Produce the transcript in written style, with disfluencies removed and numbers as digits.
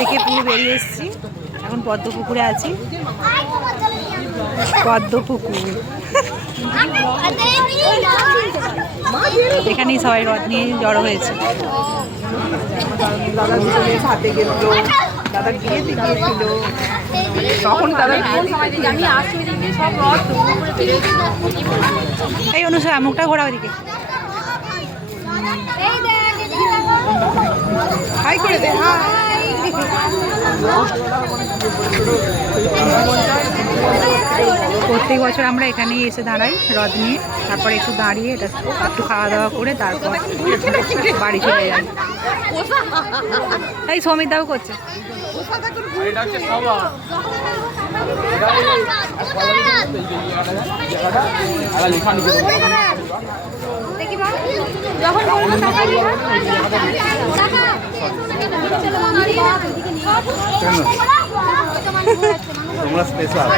থেকে পুরো বেরিয়ে এসেছি, এখন পদ্মপুকুরে আছি। পদ্মপুকুর এখানেই সবাই রথ নিয়ে জড়ো হয়েছে। দাদা দুজনে হাতে গেল, দাদার বিয়েতে গিয়েছিল, তখন দাদা এই অনুসারে মুখটা ঘোরা ওদিকে হাই করে দে। প্রত্যেক বছর আমরা এখানেই এসে দাঁড়াই রথ নিয়ে, তারপরে একটু দাঁড়িয়ে এটা একটু খাওয়া দাওয়া করে তারপর বাড়ি চলে যাই। তাই সমিতাও করছে। তোমরা স্পেশাল